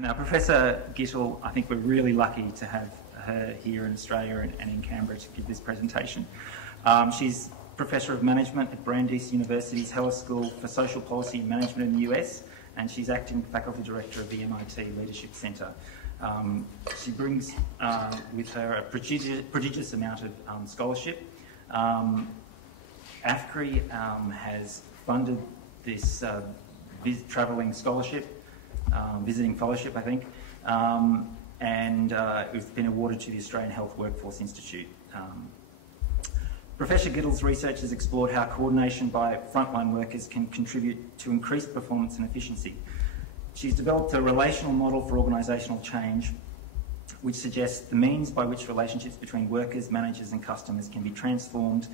Now, Professor Gittell, I think we're really lucky to have her here in Australia and in Canberra to give this presentation. She's Professor of Management at Brandeis University's Heller School for Social Policy and Management in the US, and she's acting Faculty Director of the MIT Leadership Centre. She brings with her a prodigious amount of scholarship. AFCRI has funded this travelling scholarship, visiting fellowship, I think, and it's been awarded to the Australian Health Workforce Institute. Professor Gittell's research has explored how coordination by frontline workers can contribute to increased performance and efficiency. She's developed a relational model for organisational change, which suggests the means by which relationships between workers, managers and customers can be transformed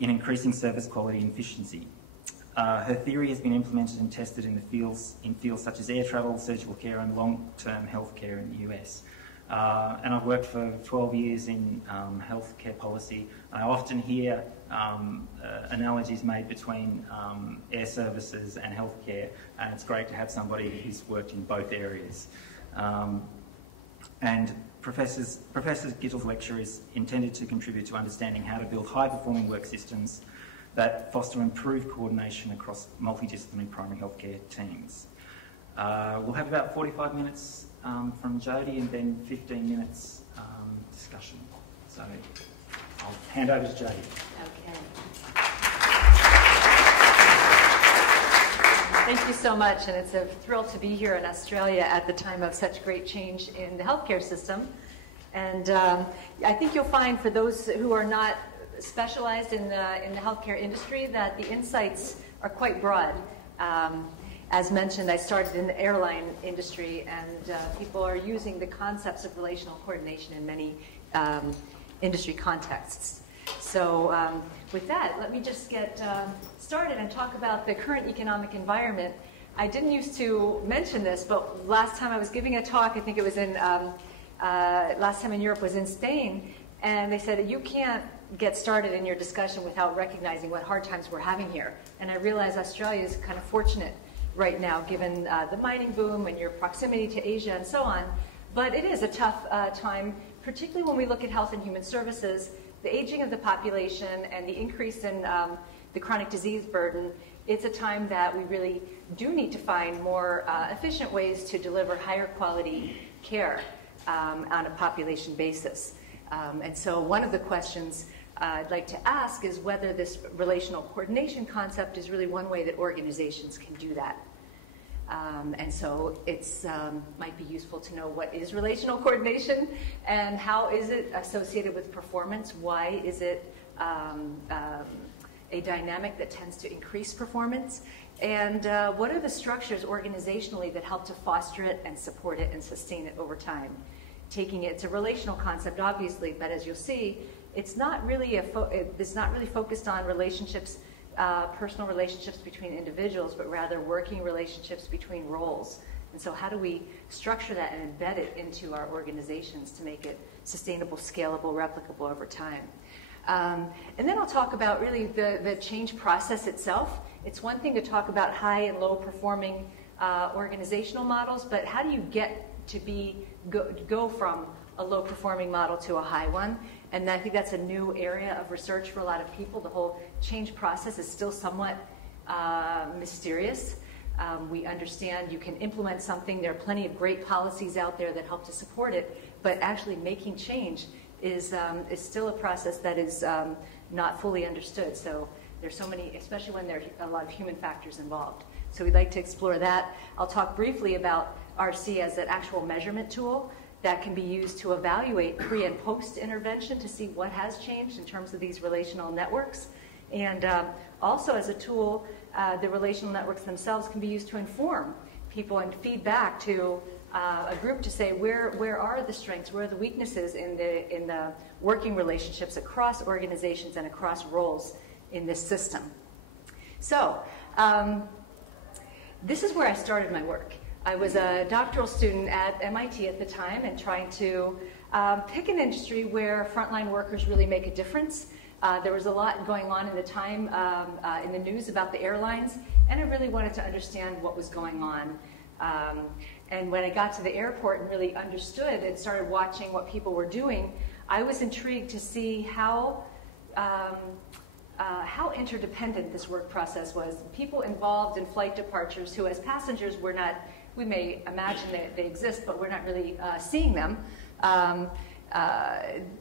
in increasing service quality and efficiency. Her theory has been implemented and tested in fields such as air travel, surgical care and long-term healthcare in the US. And I've worked for 12 years in healthcare policy. I often hear analogies made between air services and healthcare, and it's great to have somebody who's worked in both areas. And Professor Gittell's lecture is intended to contribute to understanding how to build high-performing work systems that foster improved coordination across multidisciplinary primary healthcare teams. We'll have about 45 minutes from Jody and then 15 minutes discussion. So I'll hand over to Jody. Okay. Thank you so much, and it's a thrill to be here in Australia at the time of such great change in the healthcare system. And I think you'll find, for those who are not specialized in the healthcare industry, that the insights are quite broad. As mentioned, I started in the airline industry, and people are using the concepts of relational coordination in many industry contexts. So with that, let me just get started and talk about the current economic environment. I didn't used to mention this, but last time I was giving a talk, I think it was in, last time in Europe was in Spain, and they said, you can't get started in your discussion without recognizing what hard times we're having here. And I realize Australia is kind of fortunate right now, given the mining boom and your proximity to Asia and so on. But it is a tough time, particularly when we look at health and human services, the aging of the population and the increase in the chronic disease burden. It's a time that we really do need to find more efficient ways to deliver higher quality care on a population basis. And so one of the questions I'd like to ask is whether this relational coordination concept is really one way that organizations can do that. And so it's might be useful to know what is relational coordination and how is it associated with performance. Why is it a dynamic that tends to increase performance? And what are the structures organizationally that help to foster it and support it and sustain it over time? Taking it, it's a relational concept, obviously, but as you'll see, it's not really it's not really focused on relationships, personal relationships between individuals, but rather working relationships between roles. And so how do we structure that and embed it into our organizations to make it sustainable, scalable, replicable over time? And then I'll talk about really the change process itself. It's one thing to talk about high and low performing organizational models, but how do you get to go from a low performing model to a high one? And I think that's a new area of research for a lot of people. The whole change process is still somewhat mysterious. We understand you can implement something. There are plenty of great policies out there that help to support it, but actually making change is still a process that is not fully understood. So there's so many, especially when there are a lot of human factors involved. So we'd like to explore that. I'll talk briefly about RC as an actual measurement tool that can be used to evaluate pre and post intervention to see what has changed in terms of these relational networks. And also as a tool, the relational networks themselves can be used to inform people and feed back to a group to say where are the strengths, where are the weaknesses in the working relationships across organizations and across roles in this system. So this is where I started my work. I was a doctoral student at MIT at the time and trying to pick an industry where frontline workers really make a difference. There was a lot going on in the time in the news about the airlines, and I really wanted to understand what was going on And when I got to the airport and really understood and started watching what people were doing, I was intrigued to see how interdependent this work process was. People involved in flight departures who, as passengers, were not, we may imagine that they exist, but we're not really seeing them.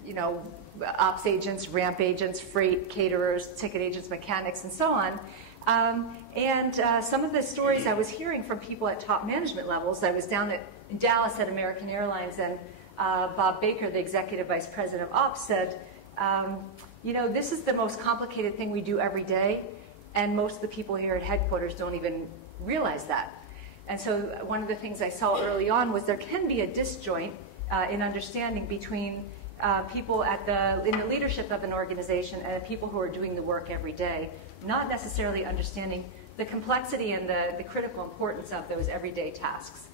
You know, ops agents, ramp agents, freight caterers, ticket agents, mechanics, and so on. Some of the stories I was hearing from people at top management levels, I was down in Dallas at American Airlines, and Bob Baker, the executive vice president of ops, said, you know, this is the most complicated thing we do every day, and most of the people here at headquarters don't even realize that. And so one of the things I saw early on was there can be a disjoint in understanding between people in the leadership of an organization and the people who are doing the work every day, not necessarily understanding the complexity and the critical importance of those everyday tasks.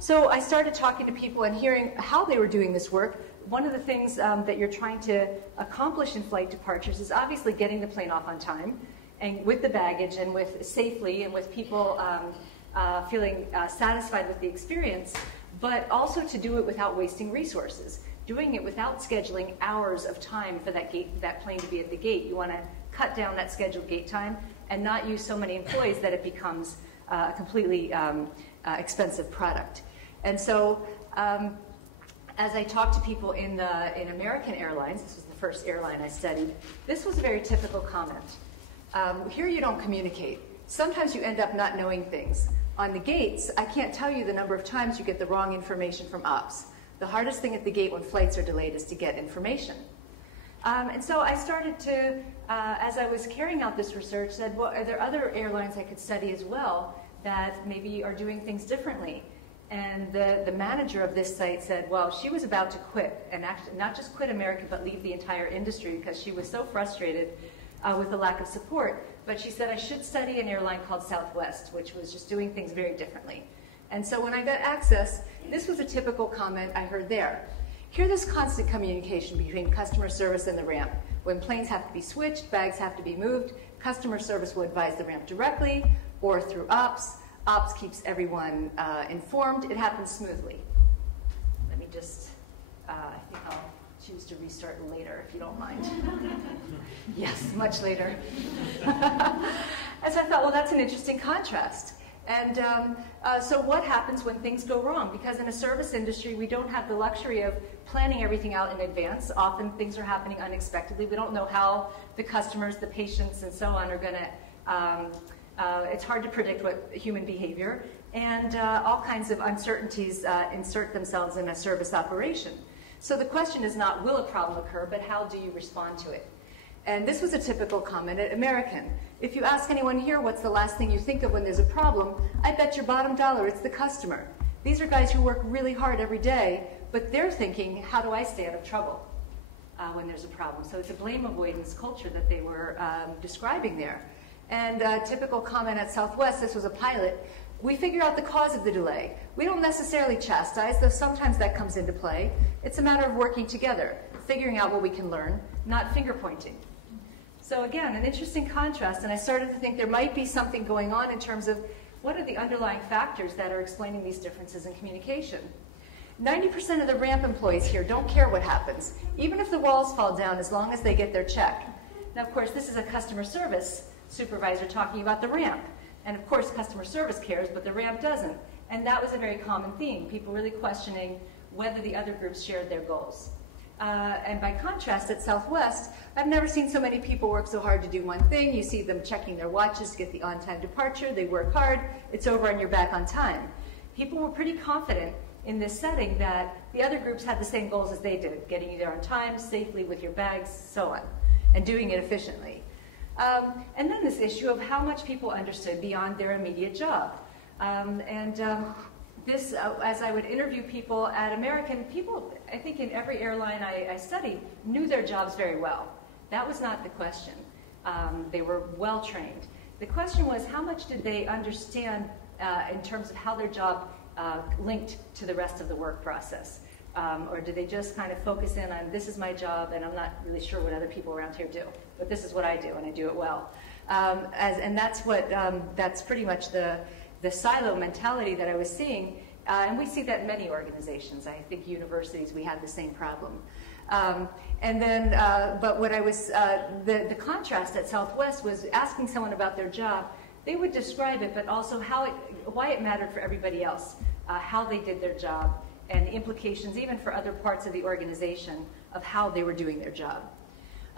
So I started talking to people and hearing how they were doing this work. One of the things that you're trying to accomplish in flight departures is obviously getting the plane off on time, and with the baggage and with safely and with people feeling satisfied with the experience, but also to do it without wasting resources, doing it without scheduling hours of time for that plane to be at the gate. You want to cut down that scheduled gate time and not use so many employees that it becomes a completely expensive product. And so as I talked to people in American Airlines, this was the first airline I studied, this was a very typical comment. Here you don't communicate. Sometimes you end up not knowing things. On the gates, I can't tell you the number of times you get the wrong information from ops. The hardest thing at the gate when flights are delayed is to get information. And so I started to, as I was carrying out this research, said, well, are there other airlines I could study as well that maybe are doing things differently? And the manager of this site said, well, she was about to quit, and actually not just quit American, but leave the entire industry because she was so frustrated with the lack of support. But she said I should study an airline called Southwest, which was just doing things very differently. And so when I got access, this was a typical comment I heard there. Hear this constant communication between customer service and the ramp. When planes have to be switched, bags have to be moved, customer service will advise the ramp directly or through ops. Ops keeps everyone informed. It happens smoothly. Let me just, I think I'll choose to restart later if you don't mind. Yes, much later. And so I thought, well, that's an interesting contrast. And so what happens when things go wrong? Because in a service industry, we don't have the luxury of planning everything out in advance. Often things are happening unexpectedly. We don't know how the customers, the patients, and so on are going to, it's hard to predict what human behavior, and all kinds of uncertainties insert themselves in a service operation. So the question is not, will a problem occur, but how do you respond to it? And this was a typical comment at American. If you ask anyone here what's the last thing you think of when there's a problem, I bet your bottom dollar it's the customer. These are guys who work really hard every day, but they're thinking, how do I stay out of trouble when there's a problem? So it's a blame avoidance culture that they were describing there. And a typical comment at Southwest, this was a pilot, we figure out the cause of the delay. We don't necessarily chastise, though sometimes that comes into play. It's a matter of working together, figuring out what we can learn, not finger pointing. So again, an interesting contrast, and I started to think there might be something going on in terms of what are the underlying factors that are explaining these differences in communication. 90% of the ramp employees here don't care what happens, even if the walls fall down, as long as they get their check. Now, of course, this is a customer service supervisor talking about the ramp. And of course, customer service cares, but the ramp doesn't. And that was a very common theme, people really questioning whether the other groups shared their goals. And by contrast, at Southwest, I've never seen so many people work so hard to do one thing. You see them checking their watches to get the on-time departure. They work hard. It's over and you're back on time. People were pretty confident in this setting that the other groups had the same goals as they did, getting you there on time, safely with your bags, so on, and doing it efficiently. And then this issue of how much people understood beyond their immediate job. This, as I would interview people at American, people, I think in every airline I studied, knew their jobs very well. That was not the question. They were well trained. The question was, how much did they understand in terms of how their job linked to the rest of the work process? Or did they just kind of focus in on, this is my job, and I'm not really sure what other people around here do, but this is what I do, and I do it well. And that's what, that's pretty much the the silo mentality that I was seeing, and we see that in many organizations. I think universities, we have the same problem. But what I was, the contrast at Southwest was asking someone about their job. They would describe it, but also why it mattered for everybody else, how they did their job, and the implications even for other parts of the organization of how they were doing their job.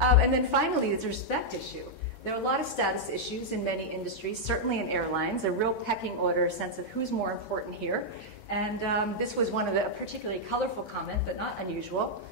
And then finally, the respect issue. There are a lot of status issues in many industries, certainly in airlines, a real pecking order, a sense of who's more important here. And this was one of a particularly colorful comment, but not unusual.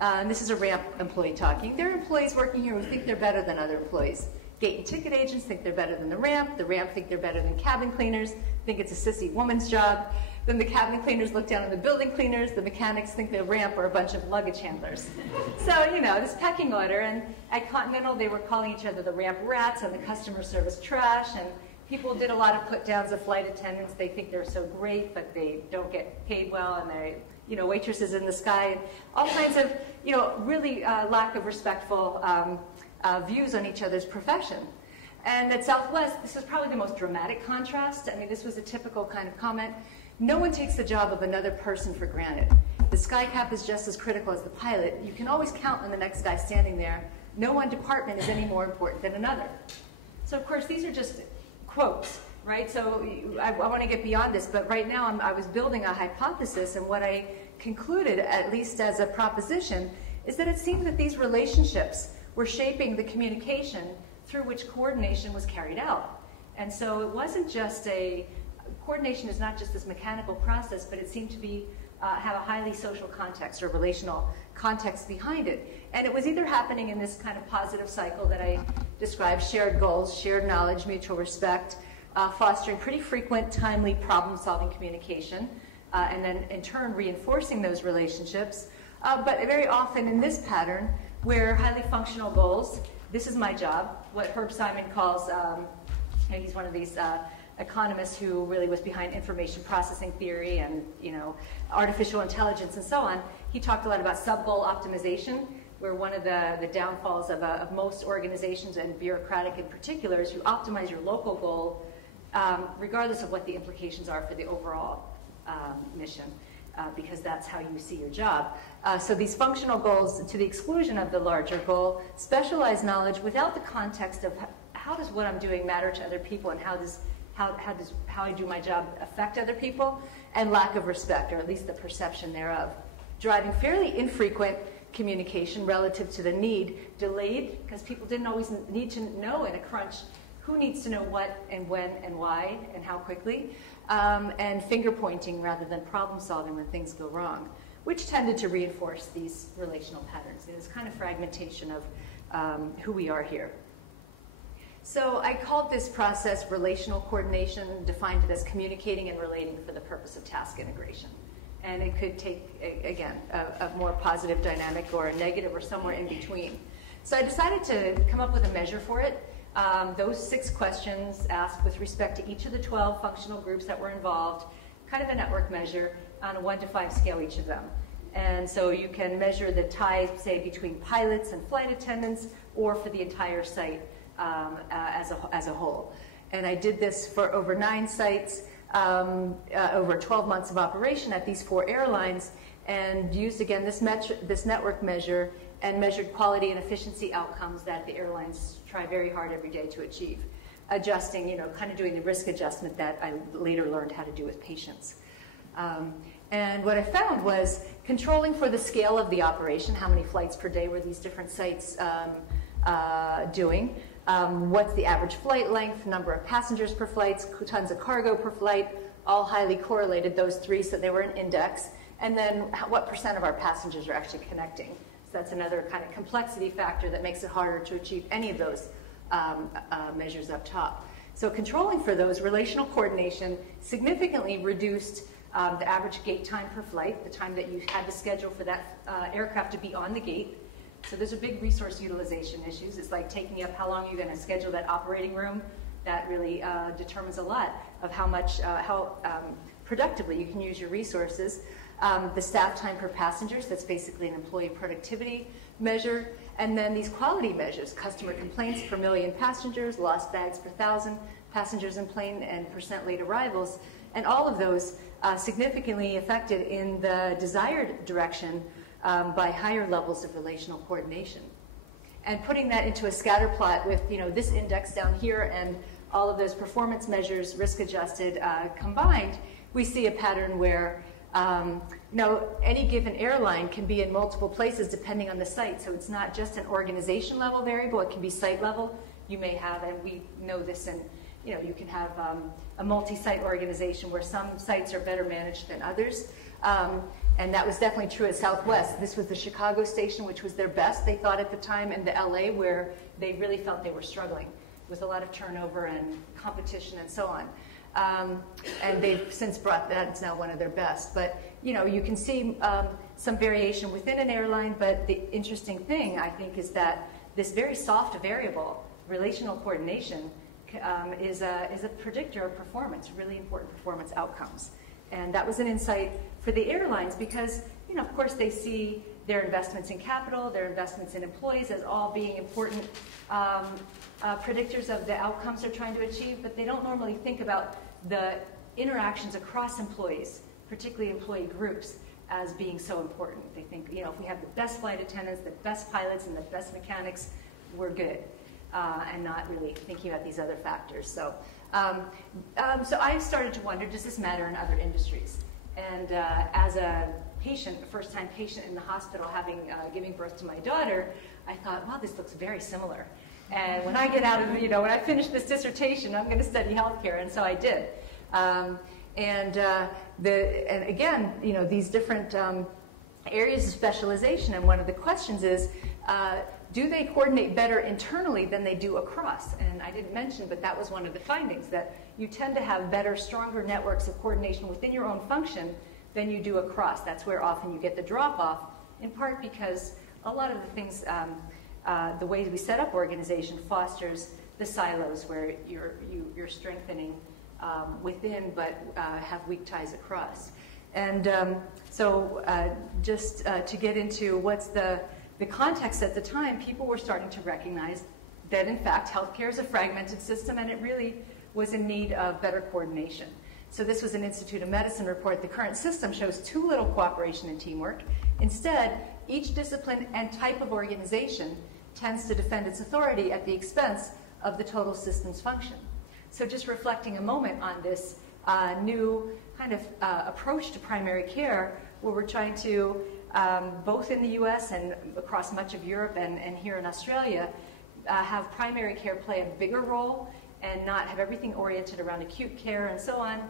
And this is a ramp employee talking. There are employees working here who think they're better than other employees. Gate and ticket agents think they're better than the ramp think they're better than cabin cleaners, think it's a sissy woman's job. Then the cabin cleaners look down on the building cleaners, the mechanics think the ramp are a bunch of luggage handlers. So, you know, this pecking order, and at Continental they were calling each other the ramp rats and the customer service trash, and people did a lot of put downs of flight attendants. They think they're so great, but they don't get paid well, and they, you know, waitresses in the sky, and all kinds of, you know, really lack of respectful views on each other's profession. And at Southwest, this was probably the most dramatic contrast. I mean, this was a typical kind of comment. No one takes the job of another person for granted. The sky cap is just as critical as the pilot. You can always count on the next guy standing there. No one department is any more important than another. So, of course, these are just quotes, right? So I want to get beyond this, but right now I was building a hypothesis, and what I concluded, at least as a proposition, is that it seemed that these relationships were shaping the communication through which coordination was carried out. And so it wasn't just coordination is not just this mechanical process, but it seemed to be have a highly social context or relational context behind it. And it was either happening in this kind of positive cycle that I described, shared goals, shared knowledge, mutual respect, fostering pretty frequent, timely problem-solving communication, and then in turn reinforcing those relationships. But very often in this pattern, where highly functional goals, this is my job, what Herb Simon calls, he's one of these economists who really was behind information processing theory and, you know, artificial intelligence and so on. He talked a lot about sub-goal optimization, where one of the downfalls of most organizations, and bureaucratic in particular, is you optimize your local goal regardless of what the implications are for the overall mission, because that's how you see your job. So these functional goals, to the exclusion of the larger goal, specialized knowledge without the context of how does what I'm doing matter to other people, and how does I do my job affect other people, and lack of respect, or at least the perception thereof, driving fairly infrequent communication relative to the need, delayed, because people didn't always need to know in a crunch who needs to know what and when and why and how quickly, and finger pointing rather than problem solving when things go wrong, which tended to reinforce these relational patterns. This kind of fragmentation of who we are here. So I called this process relational coordination, defined it as communicating and relating for the purpose of task integration. And it could take, again, a more positive dynamic or a negative or somewhere in between. So I decided to come up with a measure for it. Those 6 questions asked with respect to each of the 12 functional groups that were involved, kind of a network measure on a 1 to 5 scale, each of them. And so you can measure the tie, say, between pilots and flight attendants, or for the entire site as a whole. And I did this for over 9 sites, over 12 months of operation at these 4 airlines, and used, again, this network measure, and measured quality and efficiency outcomes that the airlines try very hard every day to achieve. Adjusting, you know, kind of doing the risk adjustment that I later learned how to do with patients. And what I found was controlling for the scale of the operation, how many flights per day were these different sites doing, what's the average flight length, number of passengers per flight, tons of cargo per flight, all highly correlated, those 3, so they were an index, and then what % of our passengers are actually connecting. So that's another kind of complexity factor that makes it harder to achieve any of those measures up top. So controlling for those, relational coordination significantly reduced the average gate time per flight, the time that you had to schedule for that aircraft to be on the gate. So there's a big resource utilization issues. It's like taking up how long you're going to schedule that operating room. That really determines a lot of how productively you can use your resources. The staff time per passengers, that's basically an employee productivity measure. And then these quality measures, customer complaints per million passengers, lost bags per 1,000, passengers in plane and percent late arrivals, and all of those significantly affected in the desired direction by higher levels of relational coordination. And putting that into a scatter plot with this index down here and all of those performance measures, risk-adjusted, combined, we see a pattern where any given airline can be in multiple places depending on the site. So it's not just an organization level variable, it can be site level. You may have, and we know this, and you can have a multi-site organization where some sites are better managed than others. And that was definitely true at Southwest. This was the Chicago station, which was their best, they thought at the time, and the LA, where they really felt they were struggling with a lot of turnover and competition and so on. And they've since brought that, it's now one of their best. But you can see some variation within an airline, but the interesting thing, I think, is that this very soft variable, relational coordination, is a predictor of performance, really important performance outcomes. And that was an insight for the airlines because, of course, they see their investments in capital, their investments in employees as all being important predictors of the outcomes they're trying to achieve, but they don't normally think about the interactions across employees, particularly employee groups, as being so important. They think, if we have the best flight attendants, the best pilots, and the best mechanics, we're good, and not really thinking about these other factors. So I started to wonder, does this matter in other industries? And as a patient, a first-time patient in the hospital, giving birth to my daughter, I thought, wow, this looks very similar. And when I get out of, when I finish this dissertation, I'm going to study healthcare, and so I did. And again, these different areas of specialization, and one of the questions is, do they coordinate better internally than they do across? And I didn't mention, but that was one of the findings, that you tend to have better, stronger networks of coordination within your own function than you do across. That's where often you get the drop-off, in part because a lot of the things, the way we set up organization fosters the silos where you're strengthening within but have weak ties across. And so just to get into what's the context at the time, people were starting to recognize that, in fact, healthcare is a fragmented system and it really was in need of better coordination. So this was an Institute of Medicine report. The current system shows too little cooperation and teamwork. Instead, each discipline and type of organization tends to defend its authority at the expense of the total system's function. So just reflecting a moment on this new kind of approach to primary care, where we're trying to, both in the US and across much of Europe and here in Australia, have primary care play a bigger role and not have everything oriented around acute care and so on.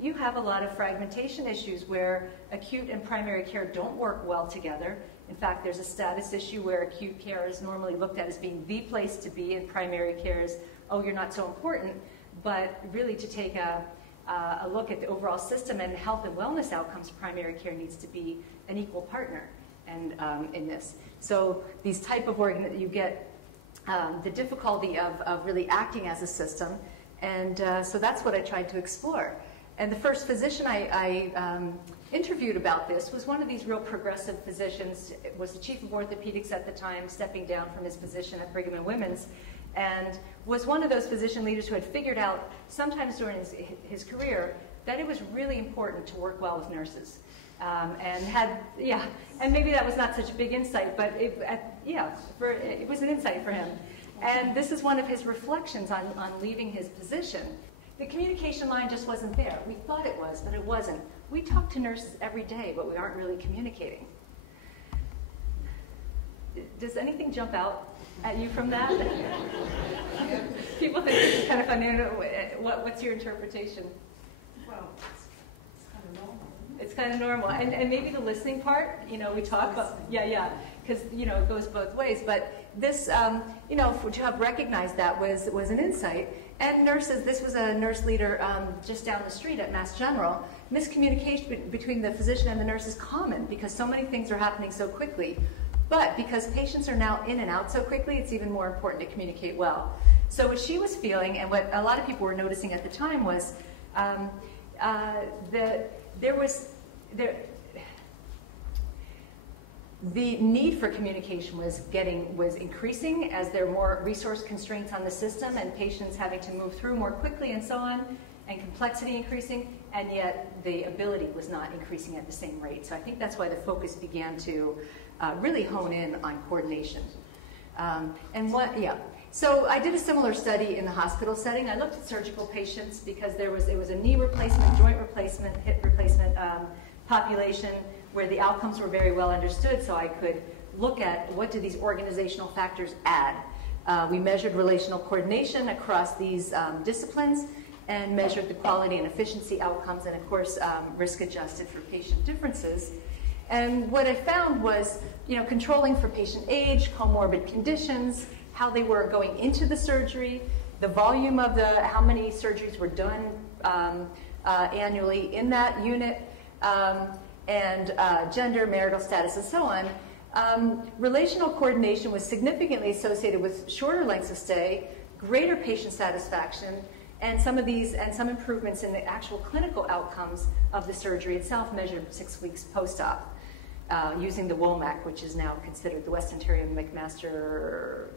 You have a lot of fragmentation issues where acute and primary care don't work well together. In fact, there's a status issue where acute care is normally looked at as being the place to be, and primary care is, oh, you're not so important. But really, to take a look at the overall system and health and wellness outcomes, primary care needs to be an equal partner and in this. So these type of you get the difficulty of really acting as a system, and so that's what I tried to explore. And the first physician I interviewed about this was one of these real progressive physicians. It was the chief of orthopedics at the time, stepping down from his position at Brigham and Women's, and was one of those physician leaders who had figured out sometimes during his career that it was really important to work well with nurses. And maybe that was not such a big insight, but it was an insight for him. And this is one of his reflections on leaving his position. The communication line just wasn't there. We thought it was, but it wasn't. We talk to nurses every day, but we aren't really communicating. Does anything jump out at you from that? People think it's kind of funny. What's your interpretation? Well, it's kind of normal. It's kind of normal. And maybe the listening part, we talk about, because, it goes both ways. But this, to have recognized that was an insight. And nurses, this was a nurse leader just down the street at Mass General. Miscommunication between the physician and the nurse is common because so many things are happening so quickly. But because patients are now in and out so quickly, it's even more important to communicate well. So what she was feeling, and what a lot of people were noticing at the time, was the need for communication was increasing as there were more resource constraints on the system and patients having to move through more quickly and so on, and complexity increasing, and yet the ability was not increasing at the same rate. So I think that's why the focus began to really hone in on coordination. So I did a similar study in the hospital setting. I looked at surgical patients because it was a knee replacement, joint replacement, hip replacement population where the outcomes were very well understood, so I could look at what do these organizational factors add. We measured relational coordination across these disciplines and measured the quality and efficiency outcomes, and of course risk adjusted for patient differences. And what I found was, controlling for patient age, comorbid conditions, how they were going into the surgery, the volume of how many surgeries were done annually in that unit, and gender, marital status, and so on. Relational coordination was significantly associated with shorter lengths of stay, greater patient satisfaction, and some improvements in the actual clinical outcomes of the surgery itself measured 6 weeks post-op. Using the WOMAC, which is now considered the West Ontario McMaster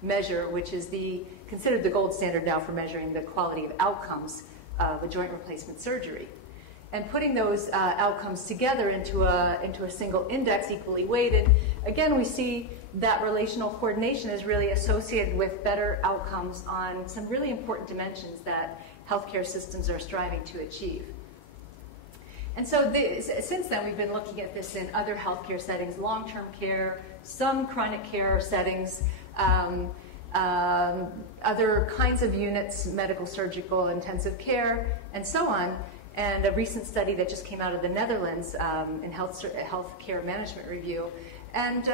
measure, which is considered the gold standard now for measuring the quality of outcomes of a joint replacement surgery. And putting those outcomes together into a single index equally weighted, again, we see that relational coordination is really associated with better outcomes on some really important dimensions that healthcare systems are striving to achieve. And so since then, we've been looking at this in other healthcare settings, long-term care, some chronic care settings, other kinds of units, medical, surgical, intensive care, and so on. And a recent study that just came out of the Netherlands in Healthcare Management Review, and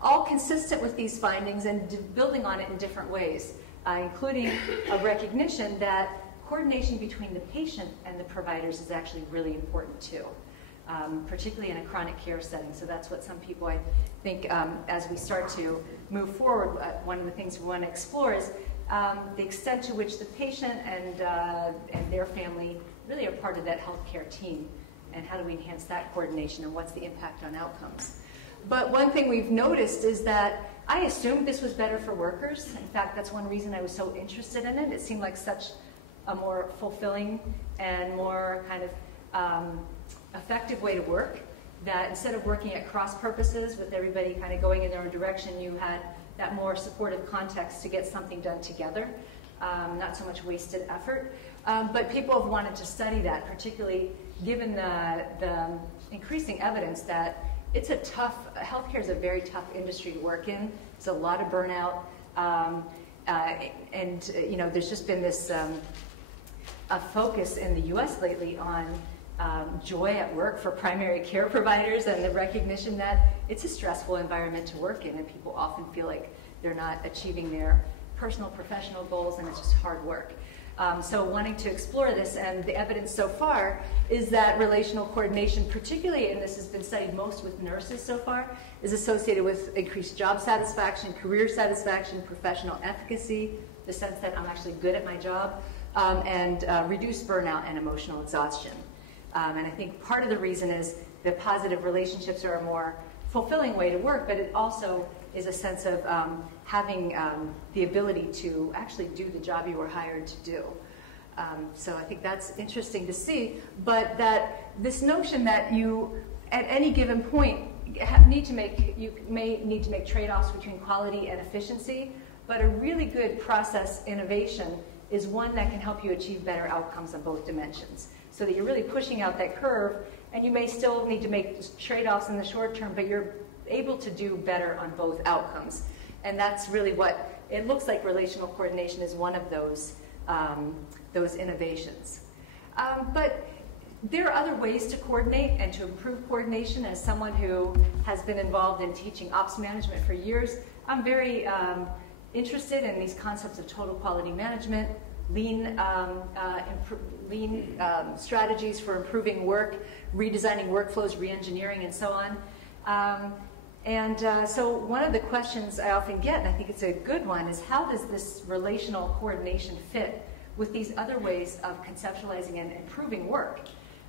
all consistent with these findings and building on it in different ways, including a recognition that coordination between the patient and the providers is actually really important too, particularly in a chronic care setting. So that's what some people, I think, as we start to move forward, one of the things we want to explore is the extent to which the patient and their family really are part of that healthcare team, and how do we enhance that coordination, and what's the impact on outcomes. But one thing we've noticed is that I assumed this was better for workers. In fact, that's one reason I was so interested in it. It seemed like such a more fulfilling and more kind of effective way to work, that instead of working at cross purposes with everybody kind of going in their own direction, you had that more supportive context to get something done together, not so much wasted effort. But people have wanted to study that, particularly given the increasing evidence that it's healthcare is a very tough industry to work in. It's a lot of burnout, and there's just been this a focus in the U.S. lately on joy at work for primary care providers, and the recognition that it's a stressful environment to work in, and people often feel like they're not achieving their personal, professional goals, and it's just hard work. So wanting to explore this, and the evidence so far is that relational coordination, particularly, and this has been studied most with nurses so far, is associated with increased job satisfaction, career satisfaction, professional efficacy, the sense that I'm actually good at my job, and reduced burnout and emotional exhaustion. And I think part of the reason is that positive relationships are a more fulfilling way to work, but it also is a sense of having the ability to actually do the job you were hired to do. So I think that's interesting to see, but that this notion that you, at any given point, you may need to make trade-offs between quality and efficiency, but a really good process innovation is one that can help you achieve better outcomes on both dimensions, so that you're really pushing out that curve, and you may still need to make trade-offs in the short term, but you're able to do better on both outcomes. And that's really what it looks like. Relational coordination is one of those innovations. But there are other ways to coordinate and to improve coordination. As someone who has been involved in teaching ops management for years, I'm very interested in these concepts of total quality management, lean strategies for improving work, redesigning workflows, re-engineering, and so on. So one of the questions I often get, and I think it's a good one, is how does this relational coordination fit with these other ways of conceptualizing and improving work?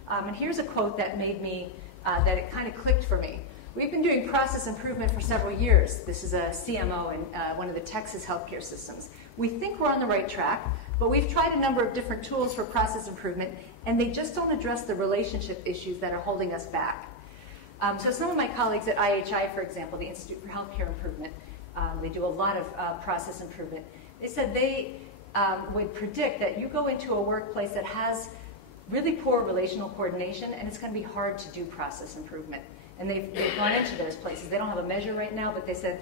And here's a quote that made me, that it kind of clicked for me. We've been doing process improvement for several years. This is a CMO in one of the Texas healthcare systems. We think we're on the right track, but we've tried a number of different tools for process improvement, and they just don't address the relationship issues that are holding us back. So some of my colleagues at IHI, for example, the Institute for Healthcare Improvement, they do a lot of process improvement. They said they would predict that you go into a workplace that has really poor relational coordination, and it's going to be hard to do process improvement. And they've gone into those places. They don't have a measure right now, but they said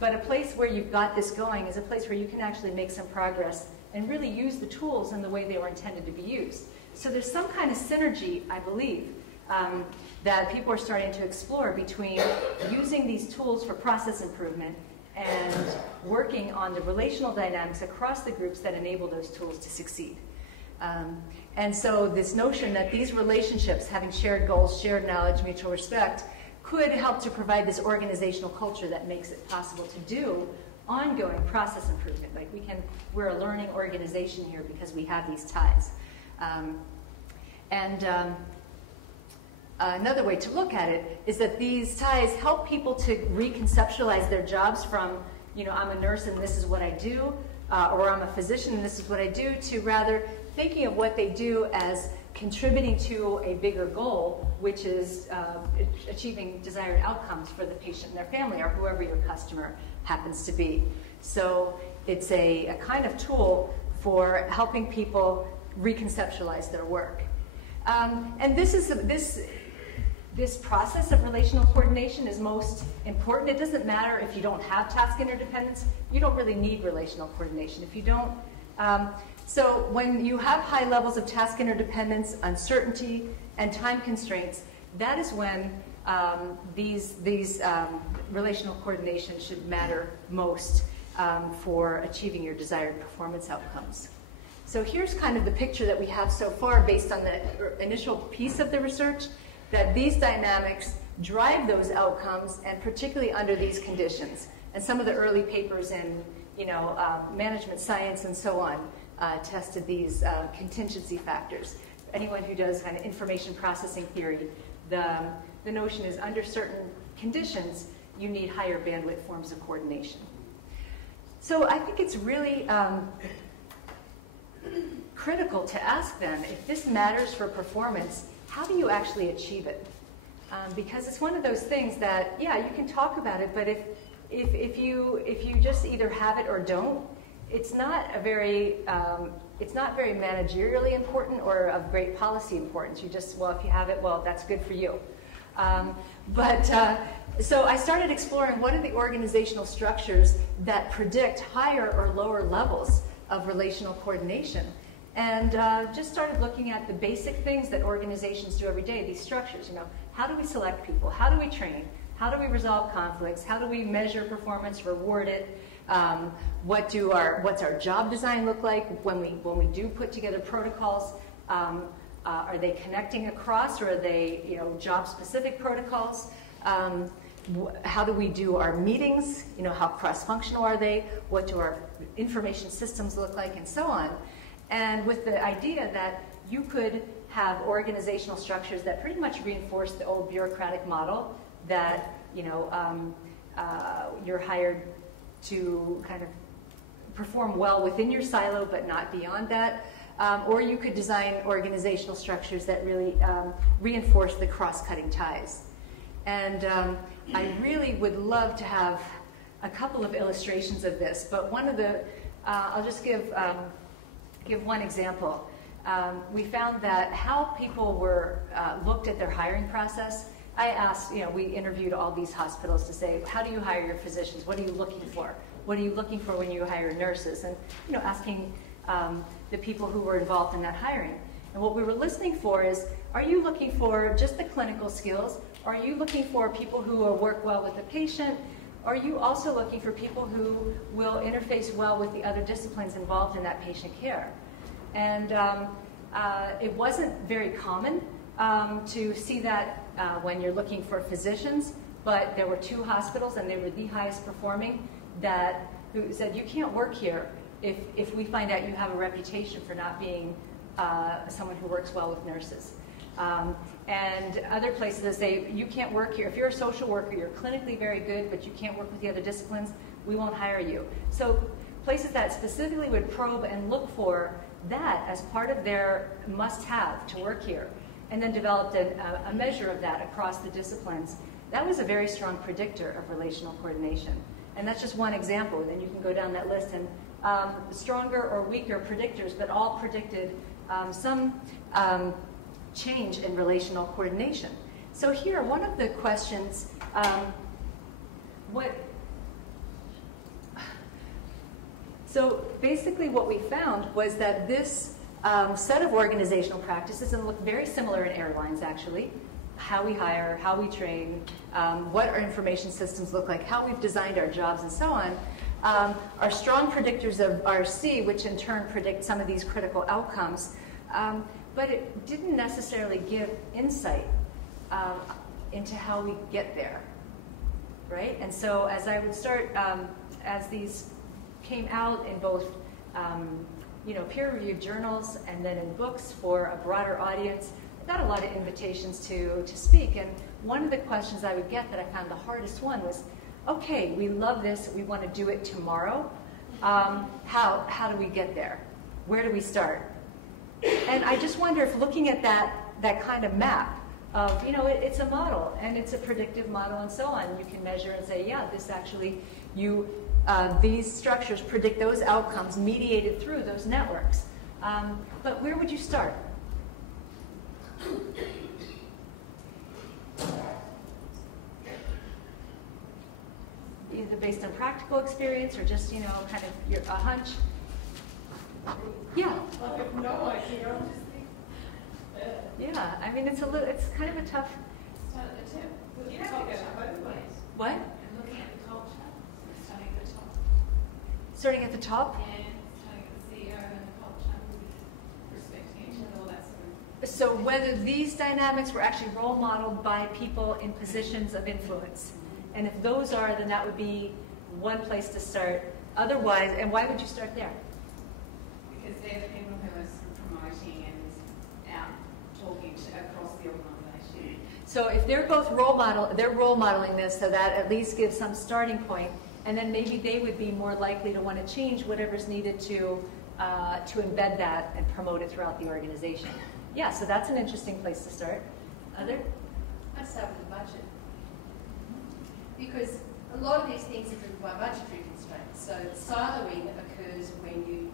but a place where you've got this going is a place where you can actually make some progress and really use the tools in the way they were intended to be used. So there's some kind of synergy, I believe, that people are starting to explore between using these tools for process improvement and working on the relational dynamics across the groups that enable those tools to succeed. And so this notion that these relationships, having shared goals, shared knowledge, mutual respect, could help to provide this organizational culture that makes it possible to do ongoing process improvement. Like we're a learning organization here because we have these ties. Another way to look at it is that these ties help people to reconceptualize their jobs from, I'm a nurse and this is what I do, or I'm a physician and this is what I do, to rather thinking of what they do as contributing to a bigger goal, which is achieving desired outcomes for the patient and their family, or whoever your customer happens to be. So it's a kind of tool for helping people reconceptualize their work. And this process of relational coordination is most important. It doesn't matter if you don't have task interdependence. You don't really need relational coordination. If you don't, so when you have high levels of task interdependence, uncertainty, and time constraints, that is when these relational coordination should matter most for achieving your desired performance outcomes. So here's kind of the picture that we have so far based on the initial piece of the research, that these dynamics drive those outcomes, and particularly under these conditions. And some of the early papers in management science and so on tested these contingency factors. Anyone who does kind of information processing theory, the notion is under certain conditions, you need higher bandwidth forms of coordination. So I think it's really critical to ask them, if this matters for performance, how do you actually achieve it? Because it's one of those things that, yeah, you can talk about it, but if you just either have it or don't, it's not very managerially important or of great policy importance. You just, well, if you have it, well, that's good for you. So I started exploring what are the organizational structures that predict higher or lower levels of relational coordination. And just started looking at the basic things that organizations do every day, these structures. How do we select people? How do we train? How do we resolve conflicts? How do we measure performance, reward it? What's our job design look like when we do put together protocols? Are they connecting across, or are they job-specific protocols? How do we do our meetings? How cross-functional are they? What do our information systems look like, and so on? And with the idea that you could have organizational structures that pretty much reinforce the old bureaucratic model that you're hired to kind of perform well within your silo but not beyond that. Or you could design organizational structures that really reinforce the cross-cutting ties. And I really would love to have a couple of illustrations of this, but one of the, I'll just give one example. We found that how people were looked at their hiring process. I asked, we interviewed all these hospitals to say, how do you hire your physicians? What are you looking for? What are you looking for when you hire nurses? And asking the people who were involved in that hiring. And what we were listening for is, are you looking for just the clinical skills? Are you looking for people who will work well with the patient? Are you also looking for people who will interface well with the other disciplines involved in that patient care? And it wasn't very common to see that when you're looking for physicians, but there were 2 hospitals, and they were the highest performing, who said, you can't work here if we find out you have a reputation for not being someone who works well with nurses. And other places that say, you can't work here. If you're a social worker, you're clinically very good, but you can't work with the other disciplines, we won't hire you. So places that specifically would probe and look for that as part of their must-have to work here, and then developed a measure of that across the disciplines. That was a very strong predictor of relational coordination. And that's just one example. Then you can go down that list, and stronger or weaker predictors, but all predicted some change in relational coordination. So here, one of the questions, so basically what we found was that this set of organizational practices, and look very similar in airlines actually, how we hire, how we train, what our information systems look like, how we've designed our jobs and so on, are strong predictors of RC, which in turn predict some of these critical outcomes. But it didn't necessarily give insight into how we get there, right? And so as I would start, as these came out in both peer-reviewed journals and then in books for a broader audience, I got a lot of invitations to speak. And one of the questions I would get that I found the hardest one was, okay, we love this, we want to do it tomorrow. How do we get there? Where do we start? And I just wonder if looking at that kind of map of, it's a model and it's a predictive model and so on, you can measure and say, yeah, this actually, these structures predict those outcomes mediated through those networks. But where would you start? Either based on practical experience or just, kind of a hunch. Yeah. I have no idea. I'm just thinking. Yeah, I mean, it's kind of a tough. You have to go both ways. What? And looking at the culture, starting at the top. Starting at the top? Yeah, starting at the CEO and the culture, respecting each other, all that sort of. So whether these dynamics were actually role modeled by people in positions of influence. And if those are, then that would be one place to start. Otherwise, and why would you start there? Because they're the people who are promoting and out talking across the organisation. So if they're both they're role modeling this, so that at least gives some starting point, and then maybe they would be more likely to want to change whatever's needed to embed that and promote it throughout the organization. Yeah, so that's an interesting place to start. Other? I'd start with the budget. Because a lot of these things are driven by budgetary constraints. So siloing occurs when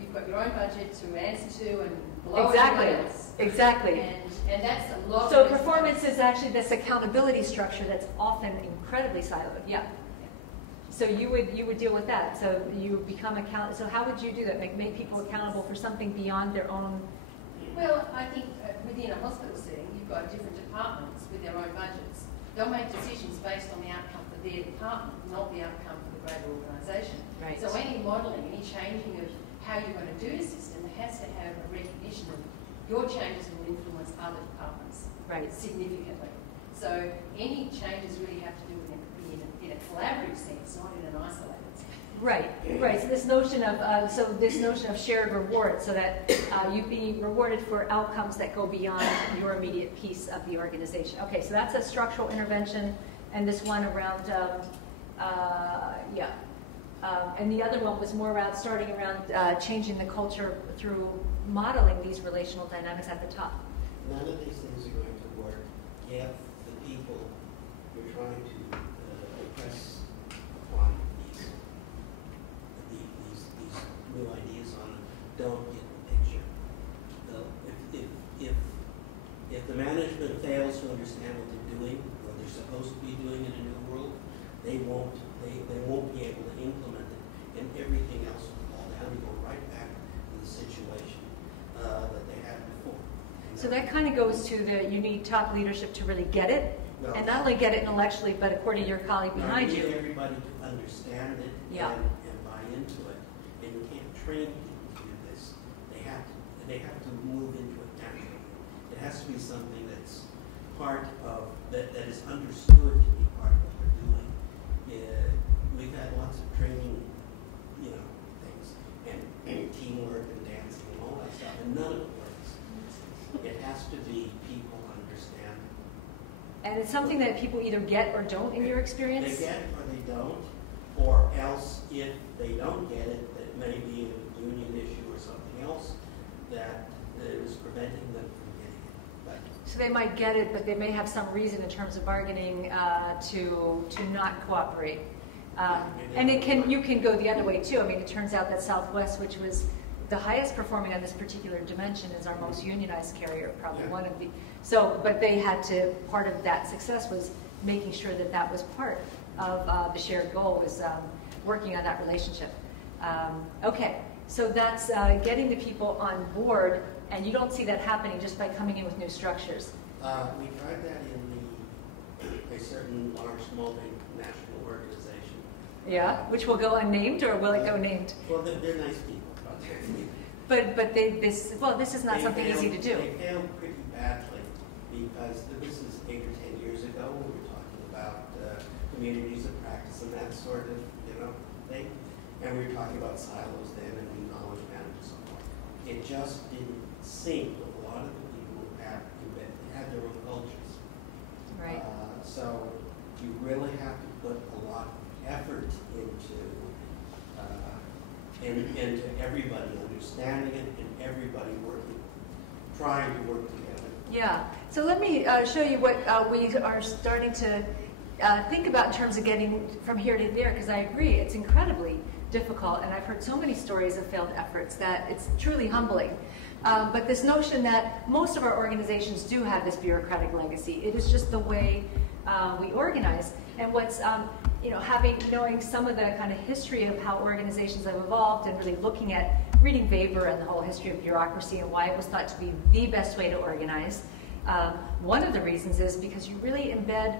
you've got your own budget to answer to and below everyone else. Exactly. And that's a lot. So performance is actually this accountability structure that's often incredibly siloed. Yeah. So you would deal with that. So you become accountable. So how would you do that? Make people accountable for something beyond their own. Well, I think within a hospital setting, you've got different departments with their own budgets. They'll make decisions based on the outcome for their department, not the outcome for the greater organisation. Right. So any modelling, any changing of how you're going to do the system has to have a recognition of your changes will influence other departments significantly. So any changes really have to do with in a collaborative sense, not in an isolated sense. Right. So this notion of shared reward, so that you be rewarded for outcomes that go beyond your immediate piece of the organization. Okay, so that's a structural intervention, and this one around, and the other one was more around starting around changing the culture through modeling these relational dynamics at the top. None of these things are going to work if the people you're trying to impress upon these new ideas on don't get the picture. If the management fails to understand what they're doing, what they're supposed to be doing in a new world, they won't be able to implement it, and everything else will fall down and go right back to the situation that they had before. So that kind of goes to you need top leadership to really get it, Well, and not only get it intellectually, but according to your colleague behind you you. need everybody to understand it and buy into it, and you can't train people to do this. They have to move into it naturally. It has to be something that's part of that is understood to be part of what they're doing. We've had lots of training, things and teamwork and dancing and all that stuff, and none of it works. It has to be And it's something that people either get or don't in your experience? They get it or they don't, or else if they don't get it, it may be a union issue or something else that is preventing them from getting it. But so they might get it, but they may have some reason in terms of bargaining to not cooperate. And you can go the other way too. I mean, it turns out that Southwest, which was the highest performing on this particular dimension, is our most unionized carrier, probably one of the. So, but they had to. Part of that success was making sure that that was part of the shared goal, was working on that relationship. Okay, so that's getting the people on board, and you don't see that happening just by coming in with new structures. We tried that in a certain large multinational organization. Yeah, which will go unnamed, or will it go named? Well, they're nice people. But this is not something easy to do. They failed pretty badly because this is 8 or 10 years ago when we were talking about communities of practice and that sort of thing, and we were talking about silos then and knowledge management and so on. It just didn't sync with a lot of the people who had their own cultures. Right. So you really have to put a lot of effort into everybody understanding it and everybody trying to work together. Yeah. So let me show you what we are starting to think about in terms of getting from here to there, because I agree, it's incredibly difficult, and I've heard so many stories of failed efforts that it's truly humbling. But this notion that most of our organizations do have this bureaucratic legacy, it is just the way we organize. And what's knowing some of the kind of history of how organizations have evolved, and really looking at reading Weber and the whole history of bureaucracy and why it was thought to be the best way to organize. One of the reasons is because you really embed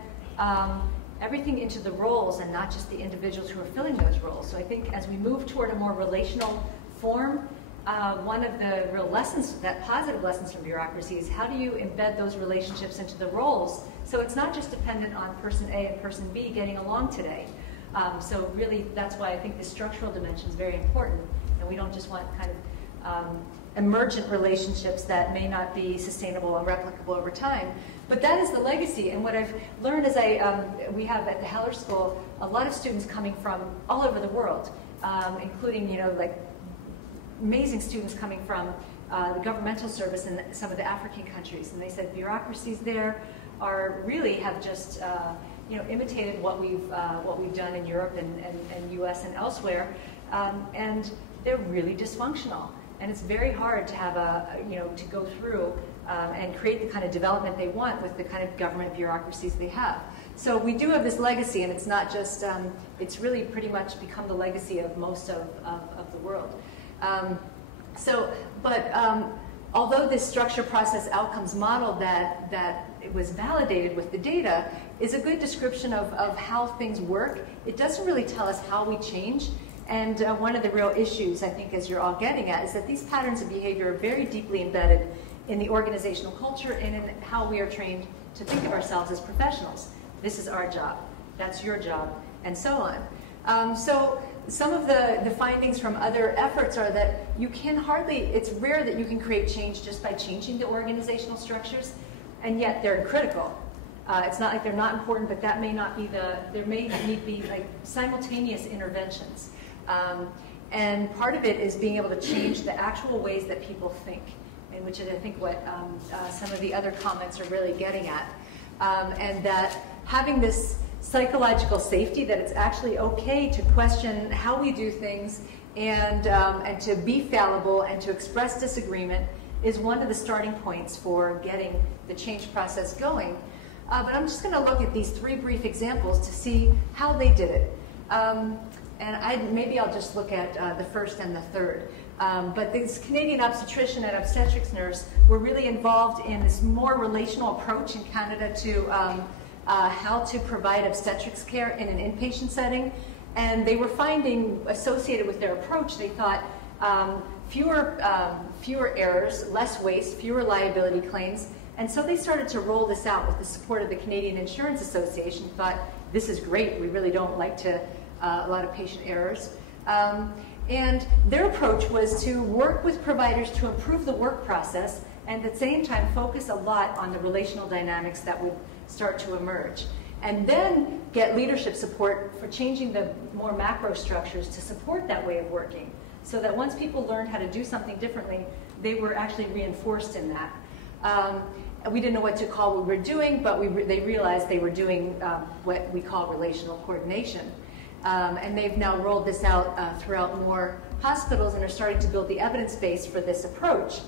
everything into the roles and not just the individuals who are filling those roles. So I think as we move toward a more relational form, one of the real lessons, that positive lessons from bureaucracy, is how do you embed those relationships into the roles so it's not just dependent on person A and person B getting along today. So really that's why I think the structural dimension is very important, and we don't just want kind of emergent relationships that may not be sustainable and replicable over time. But that is the legacy, and what I've learned is we have at the Heller School a lot of students coming from all over the world, including like amazing students coming from the governmental service in some of the African countries, and they said bureaucracies there have just imitated what we've done in Europe and U.S. and elsewhere, and they're really dysfunctional, and it's very hard to have to go through and create the kind of development they want with the kind of government bureaucracies they have. So we do have this legacy, and it's not just it's really pretty much become the legacy of most of the world. Although this structure, process, outcomes model that it was validated with the data is a good description of how things work, it doesn't really tell us how we change. And one of the real issues, I think, as you're all getting at, is that these patterns of behavior are very deeply embedded in the organizational culture and in how we are trained to think of ourselves as professionals. This is our job, that's your job, and so on. So some of the findings from other efforts are that it's rare that you can create change just by changing the organizational structures, and yet they're critical. It's not like they're not important, but that may not be there may need to be like simultaneous interventions. And part of it is being able to change the actual ways that people think, and which is I think what some of the other comments are really getting at. And that having this psychological safety, that it's actually okay to question how we do things and to be fallible and to express disagreement is one of the starting points for getting the change process going. But I'm just going to look at these 3 brief examples to see how they did it. And maybe I'll just look at the first and the third. But this Canadian obstetrician and obstetrics nurse were really involved in this more relational approach in Canada to how to provide obstetrics care in an inpatient setting. And they were finding, associated with their approach, they thought fewer errors, less waste, fewer liability claims. And so they started to roll this out with the support of the Canadian Insurance Association. Thought, this is great, we really don't like a lot of patient errors. And their approach was to work with providers to improve the work process, and at the same time focus a lot on the relational dynamics that would start to emerge. And then get leadership support for changing the more macro structures to support that way of working, so that once people learned how to do something differently, they were actually reinforced in that. We didn't know what to call what we were doing, but they realized they were doing what we call relational coordination. And they've now rolled this out throughout more hospitals and are starting to build the evidence base for this approach.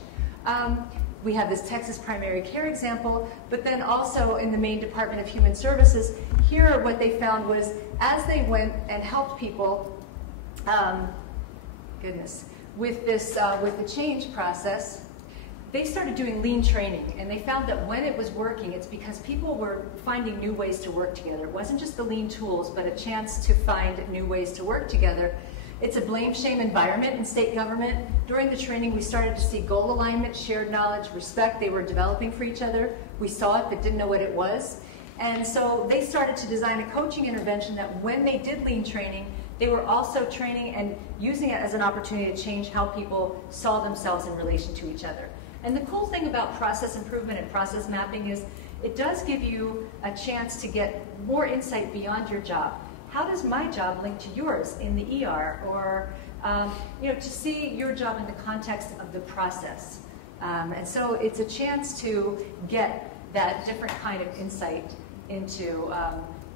We have this Texas primary care example, but then also in the Maine Department of Human Services, here what they found was as they went and helped people, with the change process, they started doing lean training, and they found that when it was working, it's because people were finding new ways to work together. It wasn't just the lean tools, but a chance to find new ways to work together. It's a blame-shame environment in state government. During the training, we started to see goal alignment, shared knowledge, respect they were developing for each other. We saw it, but didn't know what it was. And so they started to design a coaching intervention that when they did lean training, they were also training and using it as an opportunity to change how people saw themselves in relation to each other. And the cool thing about process improvement and process mapping is it does give you a chance to get more insight beyond your job. How does my job link to yours in the ER? Or to see your job in the context of the process. And so it's a chance to get that different kind of insight into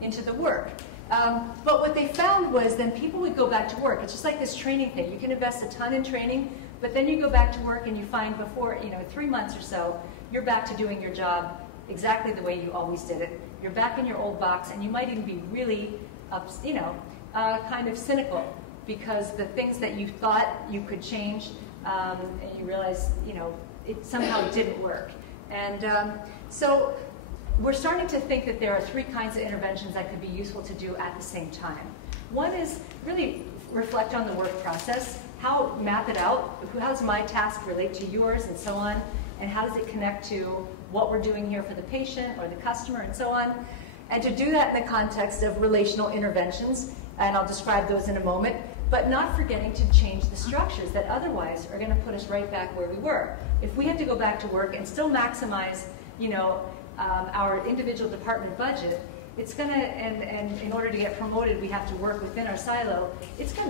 the work. But what they found was then people would go back to work. It's just like this training thing. You can invest a ton in training, but then you go back to work and you find before, 3 months or so, you're back to doing your job exactly the way you always did it. You're back in your old box, and you might even be really, kind of cynical because the things that you thought you could change, and you realize, it somehow didn't work. And so we're starting to think that there are 3 kinds of interventions that could be useful to do at the same time. One is really reflect on the work process. Map it out. How does my task relate to yours and so on? And how does it connect to what we're doing here for the patient or the customer and so on? And to do that in the context of relational interventions, and I'll describe those in a moment, but not forgetting to change the structures that otherwise are going to put us right back where we were. If we had to go back to work and still maximize, our individual department budget, it's going to, and in order to get promoted, we have to work within our silo.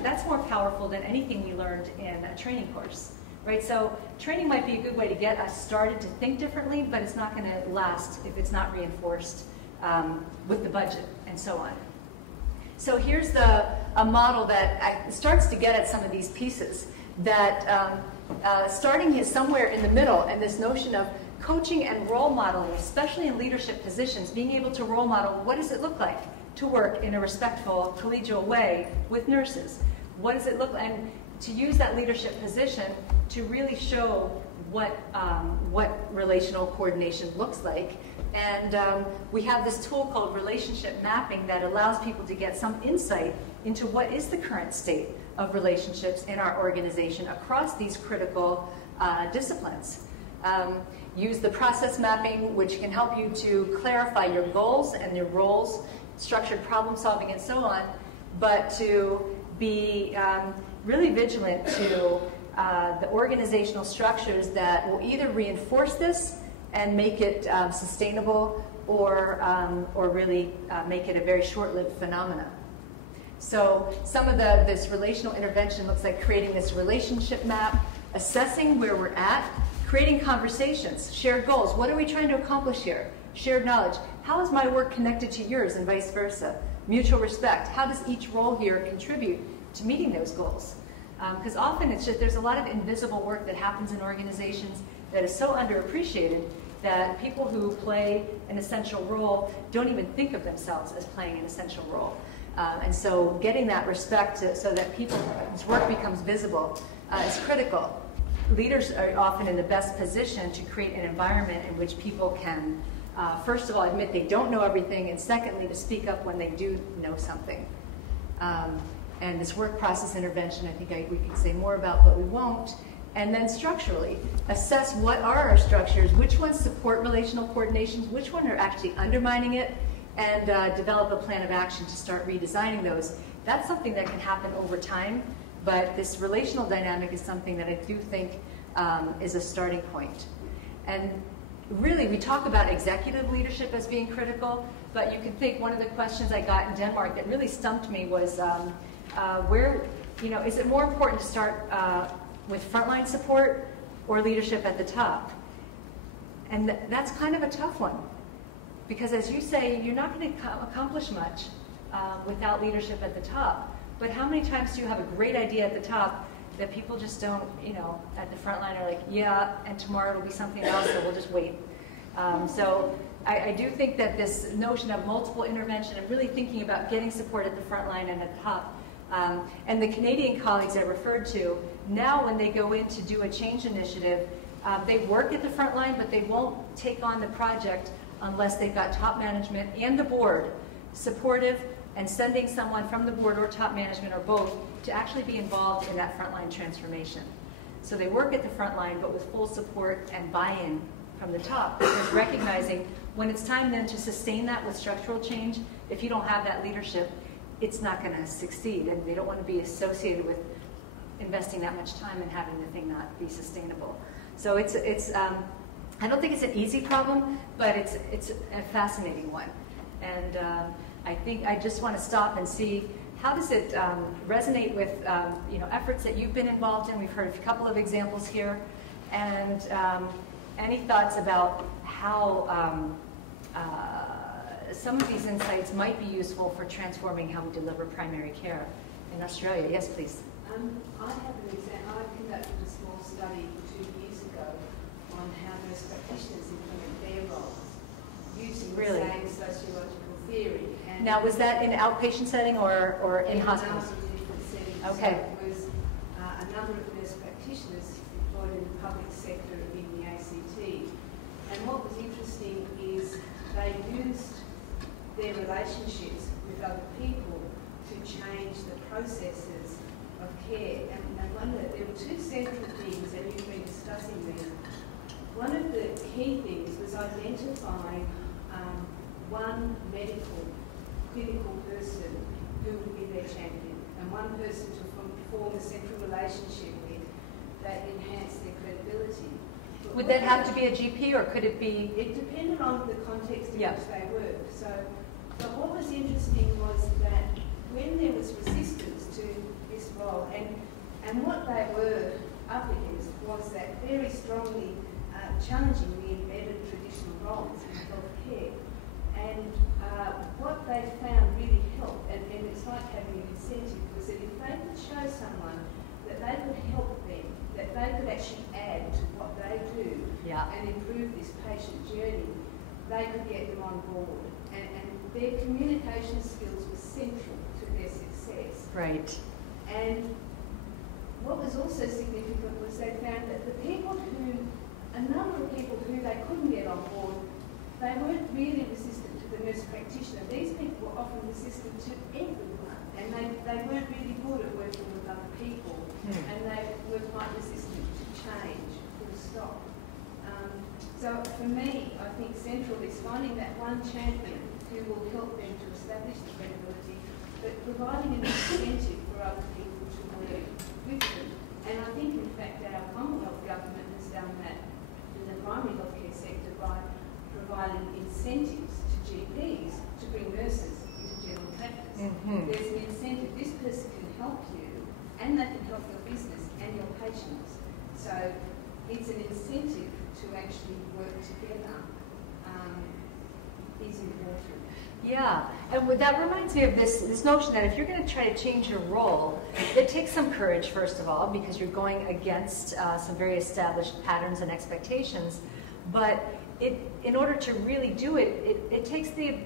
That's more powerful than anything we learned in a training course, right? So training might be a good way to get us started to think differently, but it's not going to last if it's not reinforced with the budget and so on. So here's a model that starts to get at some of these pieces that starting is somewhere in the middle, and this notion of coaching and role modeling, especially in leadership positions, being able to role model what does it look like to work in a respectful, collegial way with nurses. What does it look like? And to use that leadership position to really show what relational coordination looks like. And we have this tool called relationship mapping that allows people to get some insight into what is the current state of relationships in our organization across these critical disciplines. Use the process mapping, which can help you to clarify your goals and your roles, structured problem solving and so on, but to be really vigilant to the organizational structures that will either reinforce this and make it sustainable or really make it a very short-lived phenomenon. So some of this relational intervention looks like creating this relationship map, assessing where we're at, creating conversations, shared goals. What are we trying to accomplish here? Shared knowledge. How is my work connected to yours and vice versa? Mutual respect. How does each role here contribute to meeting those goals? Because often it's just there's a lot of invisible work that happens in organizations that is so underappreciated that people who play an essential role don't even think of themselves as playing an essential role. And so getting that respect so that people's work becomes visible is critical. Leaders are often in the best position to create an environment in which people can, first of all, admit they don't know everything, and secondly, to speak up when they do know something. And this work process intervention, I think we could say more about, but we won't. And then structurally, assess what are our structures, which ones support relational coordinations, which ones are actually undermining it, and develop a plan of action to start redesigning those. That's something that can happen over time, but this relational dynamic is something that I do think is a starting point. And really, we talk about executive leadership as being critical, but you can think one of the questions I got in Denmark that really stumped me was where, is it more important to start with frontline support or leadership at the top? And that's kind of a tough one, because as you say, you're not going to accomplish much without leadership at the top. But how many times do you have a great idea at the top that people just don't, at the front line are like, yeah, and tomorrow it'll be something else, so we'll just wait. So I do think that this notion of multiple intervention and really thinking about getting support at the front line and at the top. And the Canadian colleagues I referred to, now when they go in to do a change initiative, they work at the front line, but they won't take on the project unless they've got top management and the board supportive and sending someone from the board or top management or both to actually be involved in that frontline transformation. So they work at the front line, but with full support and buy-in from the top, because recognizing when it's time then to sustain that with structural change, if you don't have that leadership, it's not going to succeed, and they don't want to be associated with investing that much time and having the thing not be sustainable. So I don't think it's an easy problem, but it's a fascinating one. And I think I just want to stop and see how does it resonate with efforts that you've been involved in. We've heard a couple of examples here, and any thoughts about how some of these insights might be useful for transforming how we deliver primary care in Australia. Yes, please. I have an example. I conducted a small study 2 years ago on how nurse practitioners implement their roles using the same sociological theory. And now, was that in an outpatient setting or in hospitals? In different settings. Okay. So it was a number of nurse practitioners employed in the public sector in the ACT. And what was interesting is they used their relationships with other people to change the processes of care. And there were 2 central things, and you've been discussing these. One of the key things was identifying one medical, clinical person who would be their champion, and one person to form a central relationship with that enhanced their credibility. Would that have to be a GP, or could it be? It depended on the context in which they worked. So, but what was interesting was that when there was resistance to this role, and what they were up against was that very strongly challenging the embedded traditional roles in healthcare. And what they found really helped, and it's like having an incentive, was that if they could show someone that they could help them, that they could actually add to what they do and improve this patient journey, they could get them on board. And their communication skills were central to their success. Right. And what was also significant was they found that the people a number of people who they couldn't get on board, they weren't really resistant to the nurse practitioner. These people were often resistant to everyone, and they weren't really good at working with other people, and they were quite resistant to change, full stop. So for me, I think central is finding that one champion who will help them to establish the credibility, but providing an incentive for other people to work with them. And I think, in fact, our Commonwealth government has done that in the primary healthcare sector by providing incentives to GPs to bring nurses into general practice. There's an incentive. This person can help you, and they can help your business and your patients. So it's an incentive to actually work together is important. Yeah, and that reminds me of this notion that if you're going to try to change your role, it takes some courage, first of all, because you're going against some very established patterns and expectations. But in order to really do it, it takes the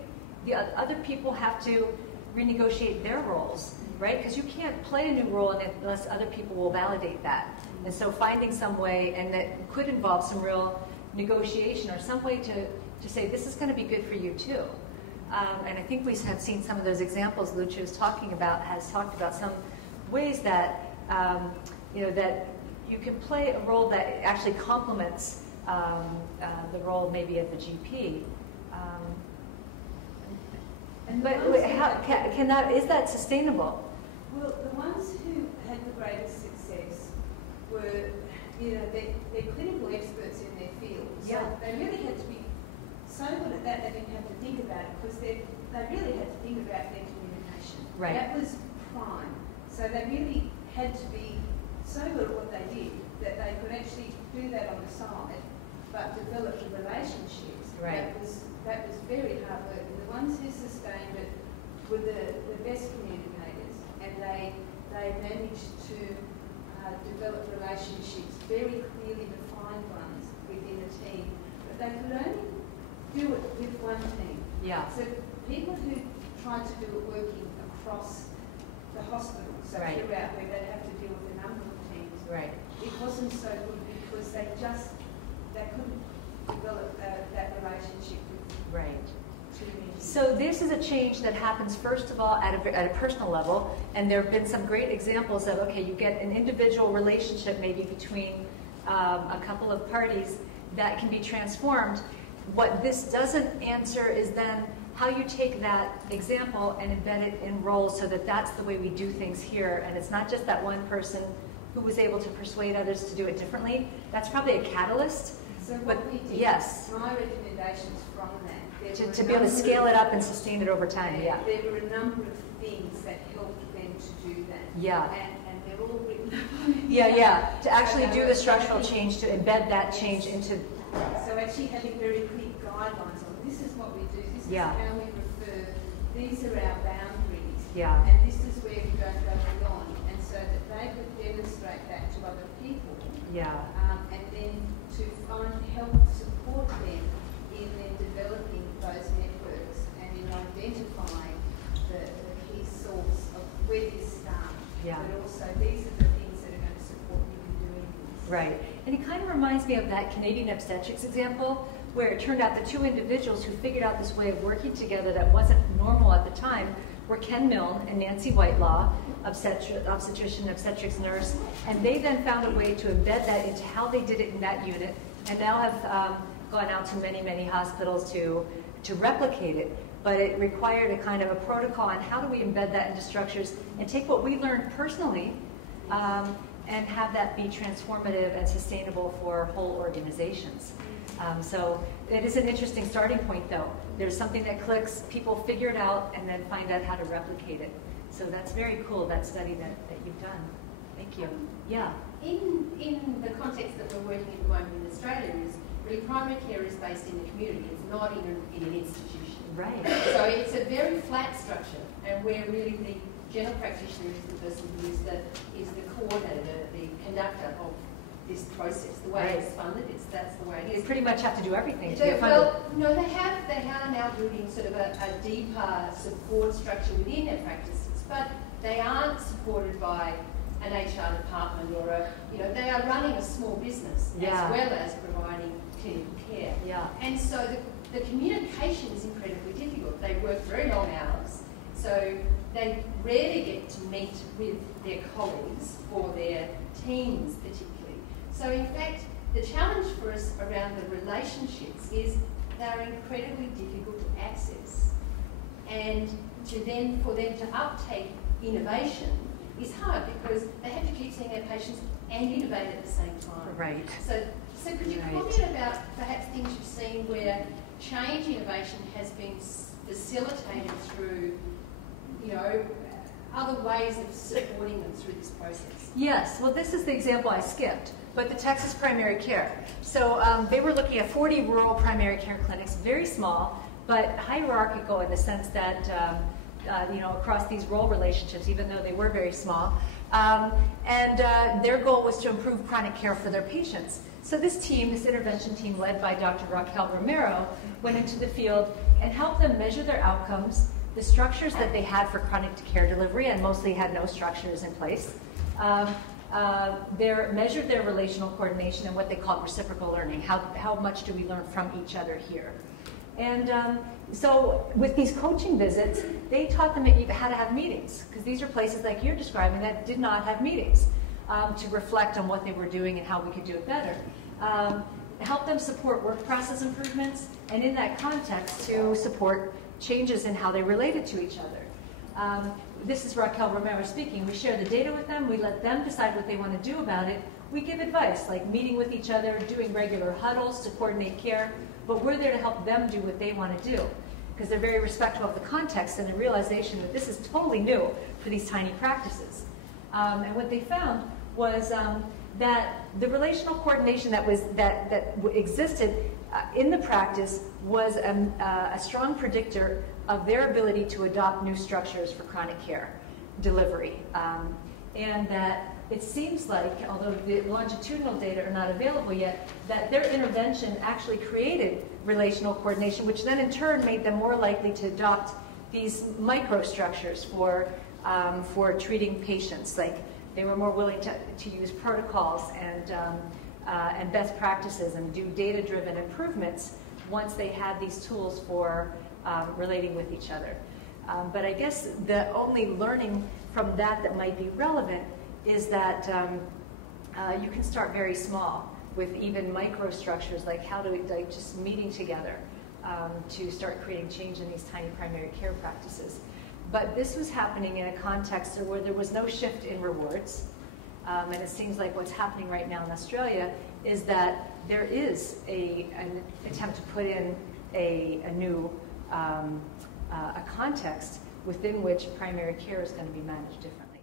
other people have to renegotiate their roles, right? Because you can't play a new role unless other people will validate that. And so finding some way, and that could involve some real negotiation or some way to say, this is going to be good for you too. And I think we have seen some of those examples Lucia has talked about some ways that, that you can play a role that actually complements the role maybe of the GP. But is that sustainable? Well, the ones who had the greatest success were, they're clinical experts in their field. So they really had to so good at that they didn't have to think about it, because they really had to think about their communication. Right. That was prime. So they really had to be so good at what they did that they could actually do that on the side, but develop the relationships. Right. That was very hard work. And the ones who sustained it were the best communicators, and they managed to develop relationships, very clearly defined ones within a team. But they could only do it with one team. Yeah. So people who tried to do it working across the hospital, so Right. throughout, where they have to deal with a number of teams, Right. it wasn't so good because they couldn't develop that relationship with Right. too many. So this is a change that happens, first of all, at a personal level, and there have been some great examples of, okay, you get an individual relationship maybe between a couple of parties that can be transformed. What this doesn't answer is then how you take that example and embed it in roles so that that's the way we do things here, and it's not just that one person who was able to persuade others to do it differently. That's probably a catalyst. So what we did, yes, my recommendations from that, to be able to scale it up and sustain it over time, yeah. There were a number of things that helped them to do that. Yeah. And they're all written up. Yeah. To actually do the structural change, to embed that change into... So actually having very clear guidelines on this is what we do, this is Yeah. how we refer, these are our boundaries, Yeah. and this is where we don't go beyond, and so that they could demonstrate that to other people. Yeah. And then to help support them in then developing those networks and in identifying the key source of where you start. Yeah. But also these are the things that are going to support you in doing this. Right. And it kind of reminds me of that Canadian obstetrics example, where it turned out the two individuals who figured out this way of working together that wasn't normal at the time were Ken Milne and Nancy Whitelaw, obstetrician, obstetrics nurse, and they then found a way to embed that into how they did it in that unit, and now have gone out to many, many hospitals to replicate it. But it required a kind of a protocol on how do we embed that into structures and take what we learned personally and have that be transformative and sustainable for whole organizations. So it is an interesting starting point, though. There's something that clicks, people figure it out, and then find out how to replicate it. So that's very cool, that study that you've done. Thank you. Yeah. In the context that we're working at the moment in Australia is really primary care is based in the community. It's not in an institution. Right. So it's a very flat structure, and where really the general practitioner is the person who is the coordinator, the conductor of this process. The way it's funded, that's the way it is. They pretty much have to do everything to get funded. Well, no, they are now building sort of a deeper support structure within their practices, but they aren't supported by an HR department or they are running a small business as well as providing clinical care. Yeah. And so the communication is incredibly difficult. They work very long hours, so they rarely get to meet with their colleagues or their teams particularly. So in fact, the challenge for us around the relationships is they're incredibly difficult to access. And for them to uptake innovation is hard because they have to keep seeing their patients and innovate at the same time. Right. So could you comment about perhaps things you've seen where change innovation has been facilitated through, other ways of supporting them through this process? Yes. Well, this is the example I skipped, but the Texas primary care. So they were looking at 40 rural primary care clinics, very small, but hierarchical in the sense that, across these role relationships, even though they were very small. And their goal was to improve chronic care for their patients. So this intervention team led by Dr. Raquel Romero, went into the field and helped them measure their outcomes, the structures that they had for chronic care delivery, and mostly had no structures in place. Measured their relational coordination and what they called reciprocal learning. How much do we learn from each other here? And so with these coaching visits, they taught them how to have meetings, because these are places like you're describing that did not have meetings to reflect on what they were doing and how we could do it better. Help them support work process improvements, and in that context to support changes in how they related to each other. This is Raquel Romero speaking. We share the data with them. We let them decide what they want to do about it. We give advice, like meeting with each other, doing regular huddles to coordinate care, but we're there to help them do what they want to do, because they're very respectful of the context and the realization that this is totally new for these tiny practices. And what they found was that the relational coordination that existed in the practice was a strong predictor of their ability to adopt new structures for chronic care delivery. And that it seems like, although the longitudinal data are not available yet, that their intervention actually created relational coordination, which then in turn made them more likely to adopt these microstructures for treating patients. Like they were more willing to use protocols and best practices and do data-driven improvements once they had these tools for relating with each other. But I guess the only learning from that might be relevant is that you can start very small with even microstructures, like just meeting together to start creating change in these tiny primary care practices. But this was happening in a context where there was no shift in rewards. And it seems like what's happening right now in Australia is that there is an attempt to put in a new a context within which primary care is going to be managed differently.